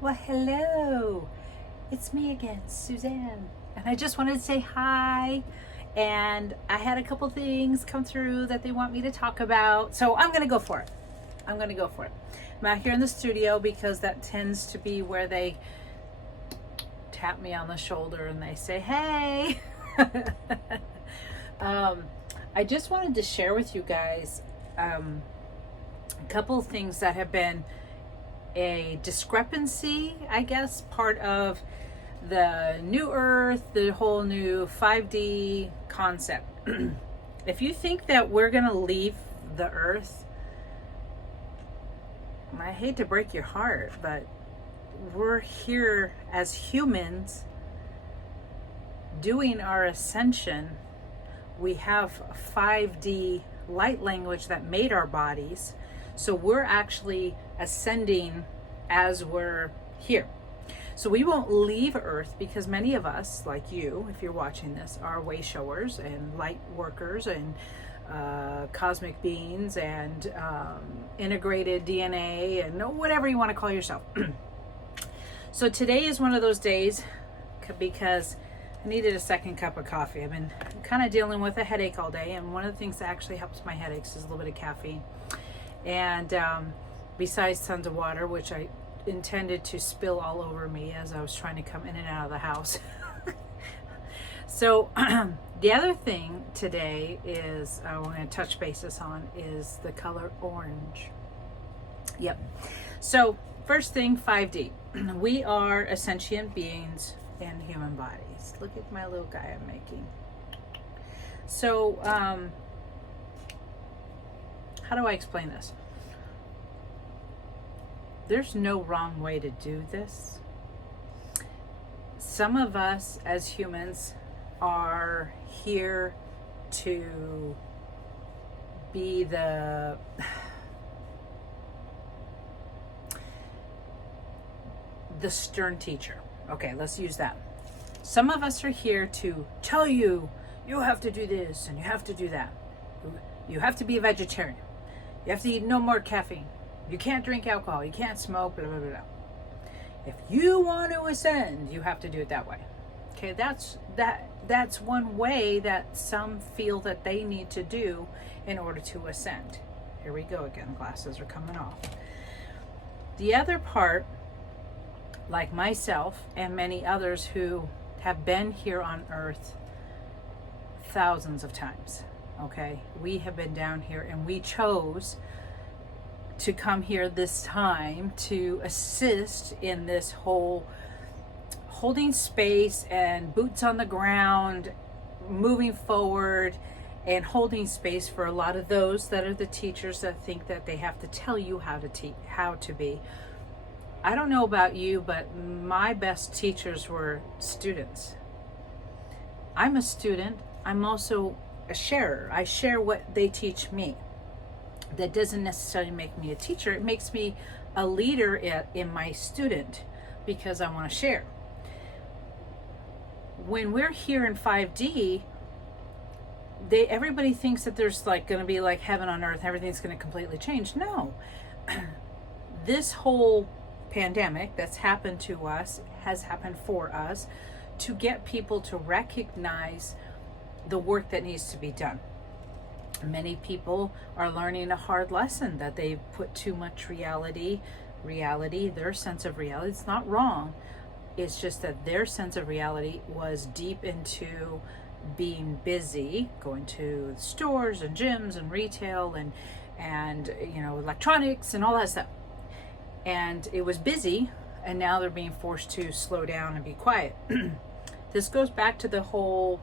Well, hello. It's me again, Suzanne. And I just wanted to say hi. And I had a couple things come through that they want me to talk about. So I'm going to go for it. I'm out here in the studio because that tends to be where they tap me on the shoulder and they say, hey. I just wanted to share with you guys a couple of things that have been a discrepancy, I guess, part of the new earth, the whole new 5D concept. If you think that we're going to leave the earth, I hate to break your heart, but we're here as humans doing our ascension. We have 5D light language that made our bodies. So we're actually ascending as we're here. So we won't leave Earth because many of us, like you, if you're watching this, are way showers and light workers and cosmic beings and integrated DNA and whatever you want to call yourself. So today is one of those days because I needed a second cup of coffee. I've been kind of dealing with a headache all day, and one of the things that actually helps my headaches is a little bit of caffeine. And besides tons of water, which I intended to spill all over me as I was trying to come in and out of the house. So the other thing today is we're going to touch bases on is the color orange. Yep. So first thing, 5D. We are ascension beings in human bodies. Look at my little guy I'm making. So how do I explain this? There's no wrong way to do this. Some of us as humans are here to be the stern teacher. Okay, let's use that. Some of us are here to tell you, you have to do this and you have to do that. You have to be a vegetarian. You have to eat no more caffeine. You can't drink alcohol. You can't smoke, blah, blah, blah, blah. If you want to ascend, you have to do it that way. Okay, that's one way that some feel that they need to do in order to ascend. Here we go again. Glasses are coming off. The other part, like myself and many others who have been here on Earth thousands of times, okay? We have been down here and we chose to come here this time to assist in this whole holding space and boots on the ground, moving forward and holding space for a lot of those that are the teachers that think that they have to tell you how to be. I don't know about you, but my best teachers were students. I'm a student. I'm also a sharer. I share what they teach me. That doesn't necessarily make me a teacher. It makes me a leader in my student because I want to share. When we're here in 5D, everybody thinks that there's like going to be like heaven on earth. Everything's going to completely change. No. This whole pandemic that's happened to us has happened for us to get people to recognize the work that needs to be done. Many people are learning a hard lesson that they've put too much reality, their sense of reality. It's not wrong. It's just that their sense of reality was deep into being busy, going to stores and gyms and retail and electronics and all that stuff. And it was busy, and now they're being forced to slow down and be quiet. This goes back to the whole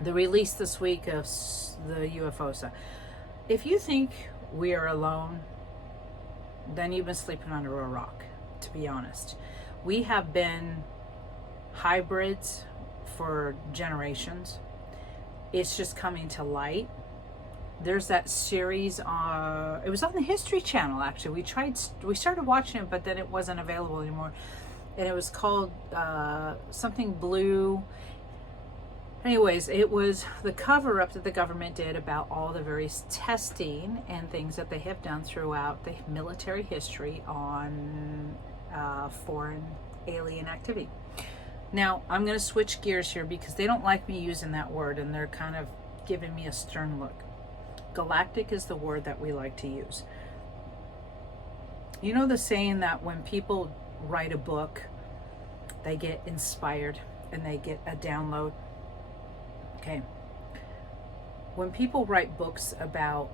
the release this week of the UFOs. If you think we are alone, then you've been sleeping under a rock, to be honest. We have been hybrids for generations. It's just coming to light. There's that series, it was on the History Channel actually. We started watching it, but then it wasn't available anymore. And it was called something blue. Anyways, it was the cover up that the government did about all the various testing and things that they have done throughout the military history on foreign alien activity. Now, I'm going to switch gears here because they don't like me using that word and they're kind of giving me a stern look. Galactic is the word that we like to use. You know the saying that when people write a book, they get inspired and they get a download? Okay. When people write books about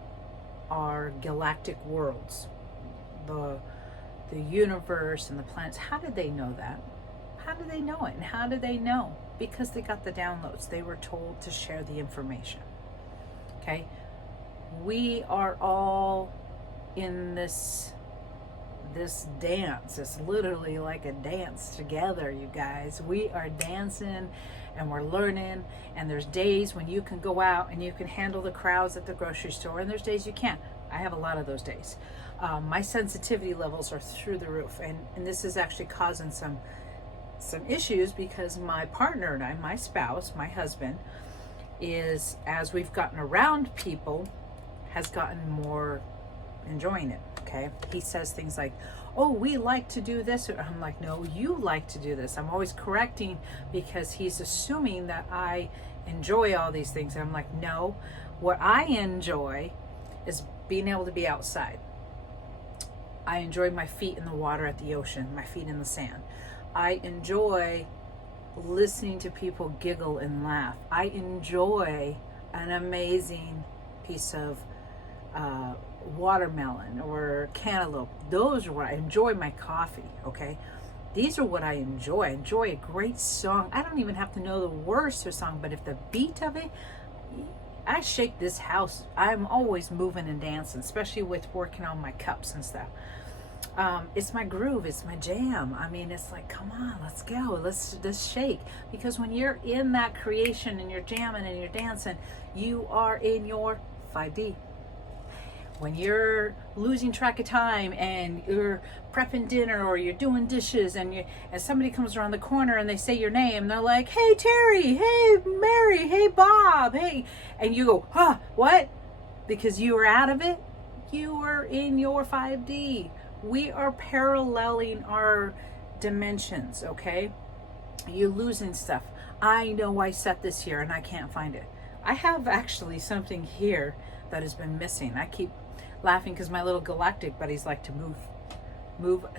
our galactic worlds, the universe and the planets, how did they know that? How did they know it? And how did they know? Because they got the downloads. They were told to share the information. Okay? We are all in this dance. It's literally like a dance together, you guys. We are dancing and we're learning, and there's days when you can go out and you can handle the crowds at the grocery store, and there's days you can't. I have a lot of those days. My sensitivity levels are through the roof, and this is actually causing some issues because my partner and I, my spouse, my husband, is, as we've gotten around people, has gotten more enjoying it. Okay, he says things like, oh, we like to do this. I'm like, no, you like to do this. I'm always correcting because he's assuming that I enjoy all these things. And I'm like, no, what I enjoy is being able to be outside. I enjoy my feet in the water at the ocean, my feet in the sand. I enjoy listening to people giggle and laugh. I enjoy an amazing piece of watermelon or cantaloupe. Those are what I enjoy. My coffee. Okay, these are what I enjoy. I enjoy a great song. I don't even have to know the words to a song, but if the beat of it, I shake this house. I'm always moving and dancing, especially with working on my cups and stuff. It's my groove. It's my jam. I mean, it's like, come on, let's go. Let's shake. Because when you're in that creation and you're jamming and you're dancing, you are in your 5D. When you're losing track of time and you're prepping dinner or you're doing dishes and somebody comes around the corner and they say your name, they're like, hey, Terry, hey, Mary, hey, Bob, hey. And you go, huh, what? Because you were out of it. You were in your 5D. We are paralleling our dimensions, okay? You're losing stuff. I know I set this here and I can't find it. I have actually something here that has been missing. I keep laughing because my little galactic buddies like to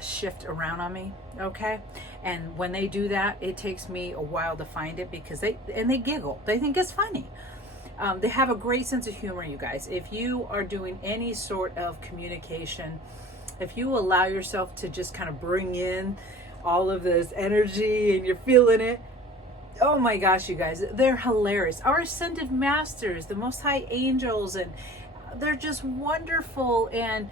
shift around on me, okay? And when they do that, it takes me a while to find it because they giggle. They think it's funny. They have a great sense of humor, you guys. If you are doing any sort of communication, if you allow yourself to just kind of bring in all of this energy and you're feeling it, oh my gosh, you guys, they're hilarious. Our ascended masters, the most high angels, and they're just wonderful. And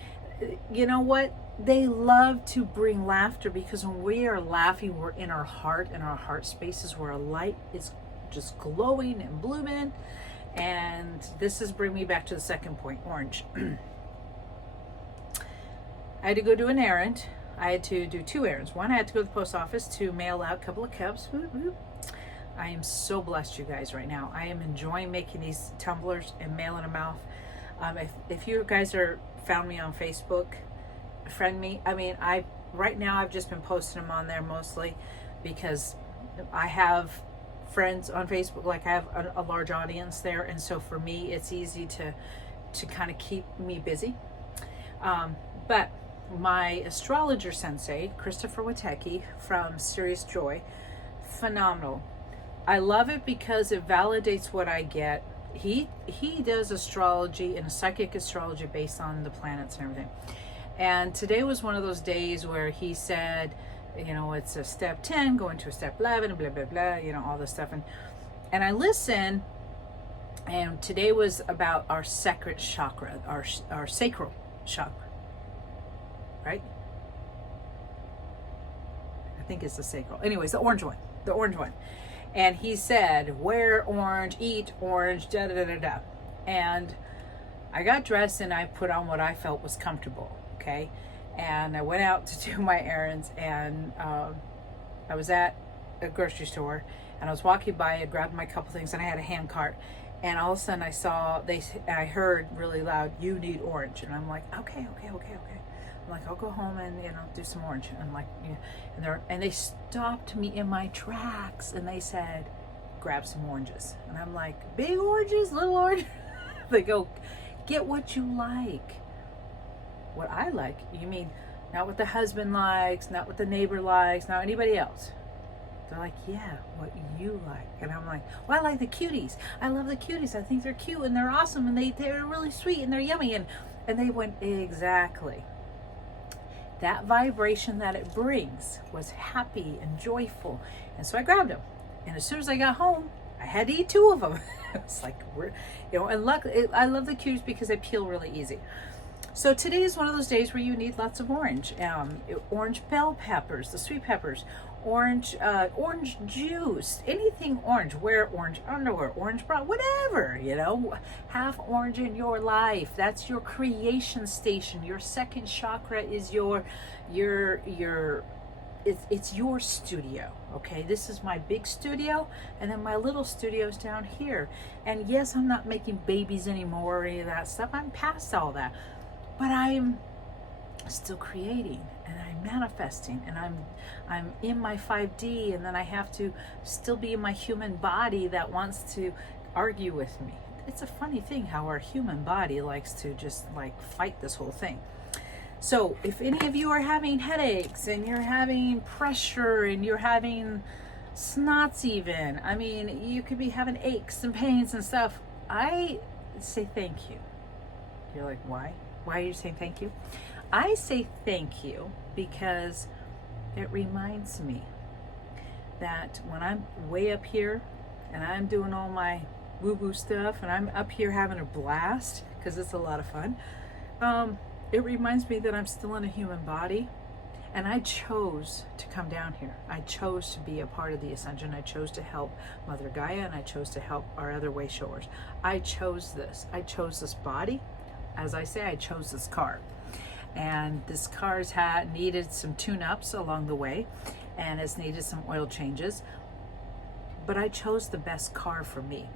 you know what? They love to bring laughter because when we are laughing, we're in our heart, and our heart spaces where a light is just glowing and blooming. And this is bringing me back to the second point, orange. I had to go do an errand. I had to do two errands. One, I had to go to the post office to mail out a couple of cups. Whoop, whoop. I am so blessed, you guys, right now. I am enjoying making these tumblers and mailing them out. If you guys found me on Facebook, friend me. I mean, right now I've just been posting them on there mostly because I have friends on Facebook. Like I have a large audience there, and so for me, it's easy to kind of keep me busy. But my astrologer sensei, Christopher Witecki from Serious Joy, phenomenal. I love it because it validates what I get. He does astrology and psychic astrology based on the planets and everything. And today was one of those days where he said, you know, it's a step 10 going to a step 11 and blah, blah, blah, you know, all this stuff. And I listened, and today was about our sacral chakra, our sacral chakra, right? I think it's the sacral. Anyways, the orange one. And he said, wear orange, eat orange, da da da da da. And I got dressed and I put on what I felt was comfortable, okay? And I went out to do my errands, and I was at a grocery store, and I was walking by, I grabbed my couple things, and I had a hand cart, and all of a sudden I heard really loud, "You need orange," and I'm like, okay. I'm like, I'll go home and do some orange, and like, and they stopped me in my tracks, and they said, "Grab some oranges," and I'm like, "Big oranges, little orange?" They go, "Get what you like." What I like? You mean not what the husband likes, not what the neighbor likes, not anybody else? They're like, "Yeah, what you like." And I'm like, "Well, I like the cuties. I love the cuties. I think they're cute and they're awesome and they're really sweet and they're yummy." And they went, "Exactly." That vibration that it brings was happy and joyful. And so I grabbed them. And as soon as I got home, I had to eat 2 of them. It's like, and luckily, I love the cuties because they peel really easy. So today is one of those days where you need lots of orange. Orange bell peppers, the sweet peppers, orange juice, anything orange. Wear orange underwear, orange bra, whatever, have orange in your life. That's your creation station. Your second chakra is it's your studio. Okay, this is my big studio, and then my little studio's down here. And yes, I'm not making babies anymore or any of that stuff. I'm past all that, but I'm still creating, and I'm manifesting, and I'm in my 5D, and then I have to still be in my human body that wants to argue with me. It's a funny thing how our human body likes to just like fight this whole thing. So if any of you are having headaches and you're having pressure and you're having snots even, I mean, you could be having aches and pains and stuff, I say thank you. You're like, why? Why are you saying thank you? I say thank you because it reminds me that when I'm way up here and I'm doing all my woo-woo stuff and I'm up here having a blast, because it's a lot of fun, it reminds me that I'm still in a human body, and I chose to come down here. I chose to be a part of the ascension. I chose to help Mother Gaia, and I chose to help our other way showers. I chose this. I chose this body. As I say, I chose this car. And this car's needed some tune-ups along the way, and it's needed some oil changes. But I chose the best car for me.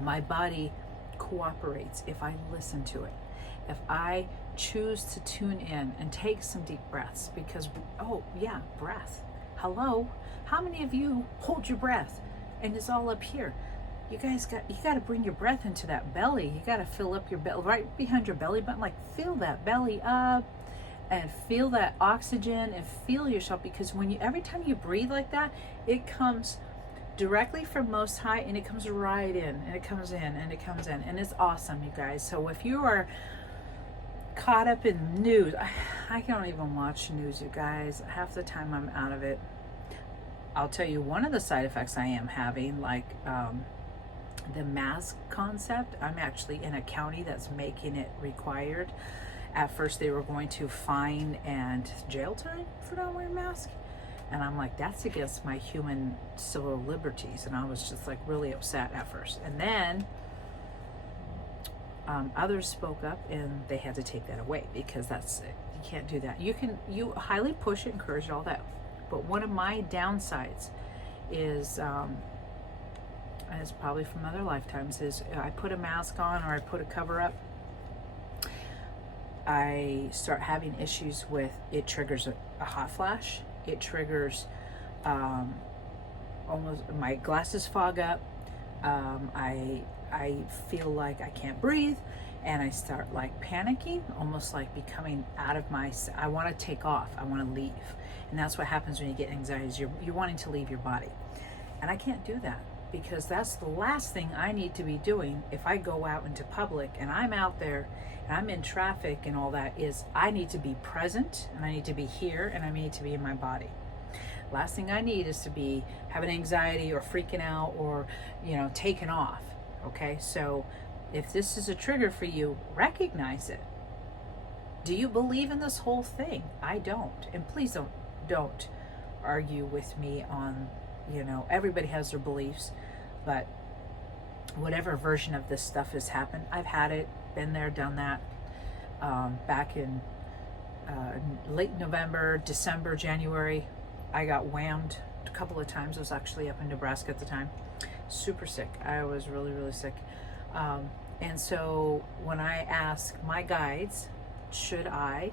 My body cooperates if I listen to it. If I choose to tune in and take some deep breaths, because, oh yeah, breath. Hello? How many of you hold your breath and it's all up here? You got to bring your breath into that belly. You got to fill up your belly, right behind your belly button. Like, fill that belly up and feel that oxygen and feel yourself, because every time you breathe like that, it comes directly from Most High, and it comes right in, and it comes in, and it comes in, and it's awesome, you guys. So if you are caught up in news, I don't even watch news, you guys. Half the time I'm out of it. I'll tell you one of the side effects I am having, like the mask concept. I'm actually in a county that's making it required. At first they were going to fine and jail time for not wearing masks, and I'm like, that's against my human civil liberties, and I was just like really upset at first. And then others spoke up and they had to take that away, because you can't do that. You highly push it, encourage all that, but one of my downsides is and it's probably from other lifetimes, is I put a mask on or I put a cover up, I start having issues with, it triggers a hot flash, it triggers almost, my glasses fog up, I feel like I can't breathe, and I start like panicking, almost like becoming out of I want to take off, I want to leave. And that's what happens when you get anxiety, is you're wanting to leave your body. And I can't do that, because that's the last thing I need to be doing if I go out into public and I'm out there and I'm in traffic and all that, is I need to be present, and I need to be here, and I need to be in my body. Last thing I need is to be having anxiety or freaking out or, taking off. Okay, so if this is a trigger for you, recognize it. Do you believe in this whole thing? I don't. And please don't argue with me on, everybody has their beliefs, but whatever version of this stuff has happened, I've had it, been there, done that. Back in late November, December, January, I got whammed a couple of times. I was actually up in Nebraska at the time, super sick. I was really, really sick. And so when I ask my guides, should I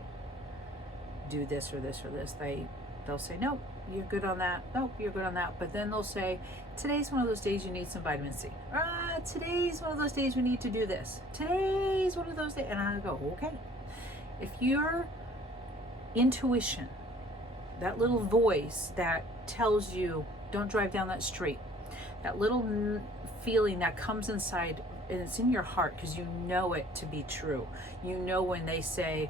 do this or this or this, they'll say, nope, you're good on that. Nope, you're good on that. But then they'll say, today's one of those days you need some vitamin C. Today's one of those days we need to do this. Today's one of those days. And I go, okay. If your intuition, that little voice that tells you, don't drive down that street, that little feeling that comes inside, and it's in your heart because you know it to be true. You know when they say,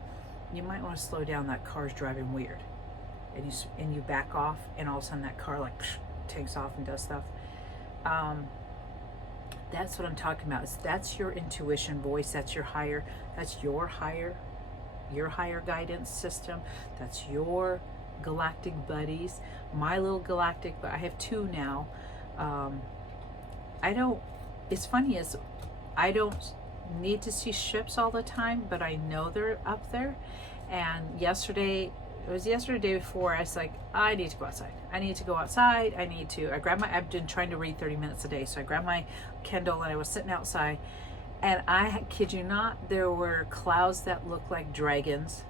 you might want to slow down, that car's driving weird. And you back off, and all of a sudden that car like takes off and does stuff. That's what I'm talking about. That's your intuition voice. That's your higher guidance system. That's your galactic buddies. My little galactic, but I have two now. It's funny, I don't need to see ships all the time, but I know they're up there. And yesterday, day before, I was like, I need to go outside. I've been trying to read 30 minutes a day. So I grabbed my Kindle and I was sitting outside, and I kid you not, there were clouds that looked like dragons.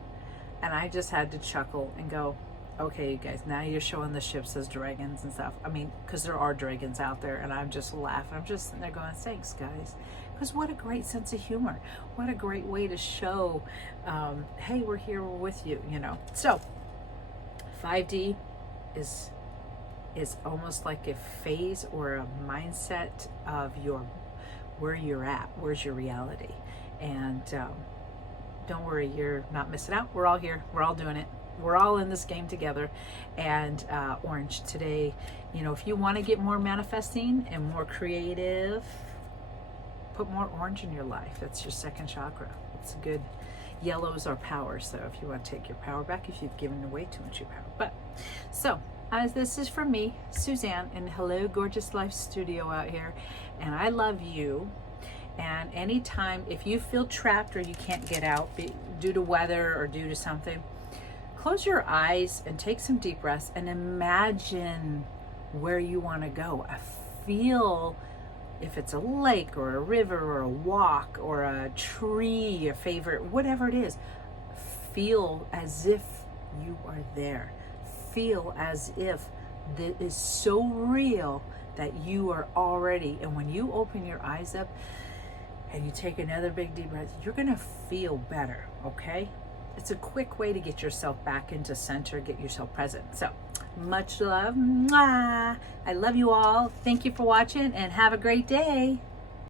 And I just had to chuckle and go, okay, you guys, now you're showing the ships as dragons and stuff. I mean, because there are dragons out there, and I'm just laughing. I'm just sitting there going, thanks, guys. Because what a great sense of humor. What a great way to show, hey, we're here, we're with you, you know. So, 5D is almost like a phase or a mindset of where you're at, where's your reality. And don't worry, you're not missing out. We're all here. We're all doing it. We're all in this game together. And Orange, today, you know, if you want to get more manifesting and more creative, put more orange in your life. That's your second chakra. It's good. Yellows are power. So if you want to take your power back, if you've given away too much of your power. But so this is from me, Suzanne, in Hello Gorgeous Life Studio out here. And I love you. And anytime, if you feel trapped or you can't get out due to weather or due to something, close your eyes and take some deep breaths and imagine where you want to go. Feel if it's a lake or a river or a walk or a tree, your favorite, whatever it is. Feel as if you are there. Feel as if that is so real that you are already, and when you open your eyes up and you take another big deep breath, you're going to feel better, okay? It's a quick way to get yourself back into center, get yourself present. So, much love. Mwah! I love you all. Thank you for watching, and have a great day.